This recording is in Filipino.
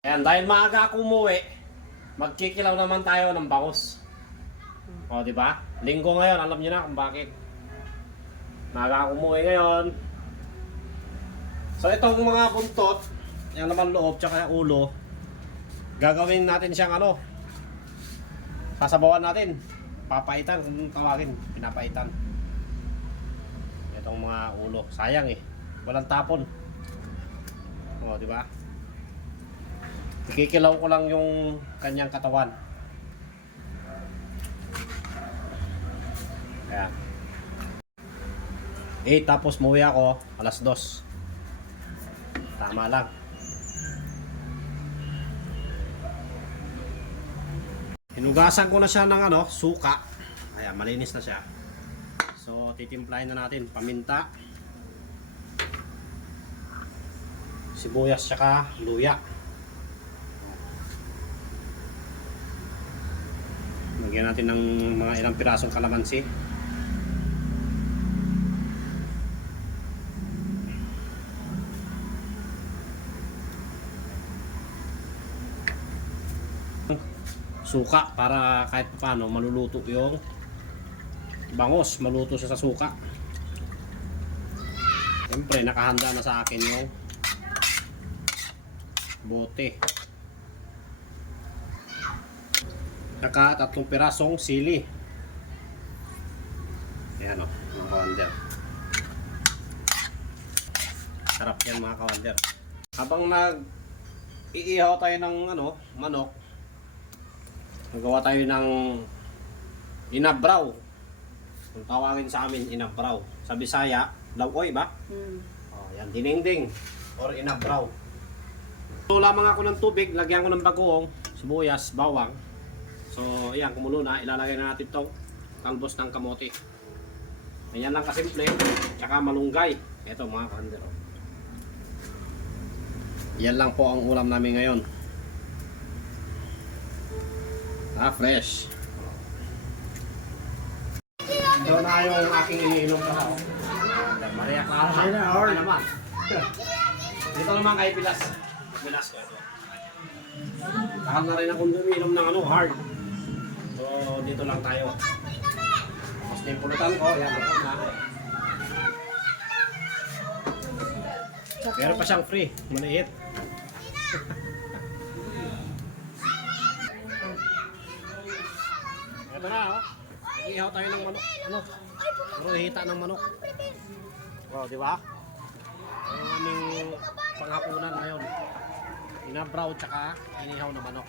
Ayan, dahil maaga ako umuwi, magkikilaw naman tayo ng bangus. O, di ba? Linggo ngayon, alam niyo na kung bakit. Maaga ako umuwi ngayon. So, itong mga buntot, yung naman loob, tsaka yung ulo, gagawin natin siyang ano, sasabawan natin. Papaitan, kung tawagin, pinapaitan. Itong mga ulo, sayang eh. Walang tapon. O, di ba? Ikikilaw ko lang yung kanyang katawan. Ayan. Tapos muwi ako alas 2. Tama lang. Hinugasan ko na siya ng ano, suka. Ayan, malinis na siya. So, titimplahin na natin paminta, sibuyas, tsaka luya. Lagyan natin ng mga ilang pirasong kalamansi. Suka para kahit paano maluluto yung bangus, maluto siya sa suka. Siyempre nakahanda na sa akin yung bote. Saka 3 pirasong sili. Ayan o, mga kawander. Sarap yan mga kawander. Habang nag-iihaw tayo ng ano, manok, nagawa tayo ng inabraw. Kung tawagin sa amin, inabraw. Sa Bisaya, lawoy ba? O, yan, dinengdeng or inabraw. So, lamang ako ng tubig, lagyan ko ng bagoong, sibuyas, bawang. So, ayan, kumulo na. Ilalagay na natin itong talbos ng kamote. Ganyan lang kasimple. Tsaka malunggay. Ito mga kawander. Yan lang po ang ulam namin ngayon. Fresh. Ito na yung aking iniinom pa. Maria Clara. Ano naman? Dito naman kay Pilas. Pilas ko ito. Takal na rin akong umiinom ng ano, hard. So, dito lang tayo. Tapos na yung pulutan ko. Yan, ito na. Meron pa siyang free. Maliit. Ito na, oh. Nag-ihaw tayo ng manok. Ano? Puro hita ng manok. Oh, di ba? Ang aming panghapunan ngayon. Inabraw tsaka inihaw na manok.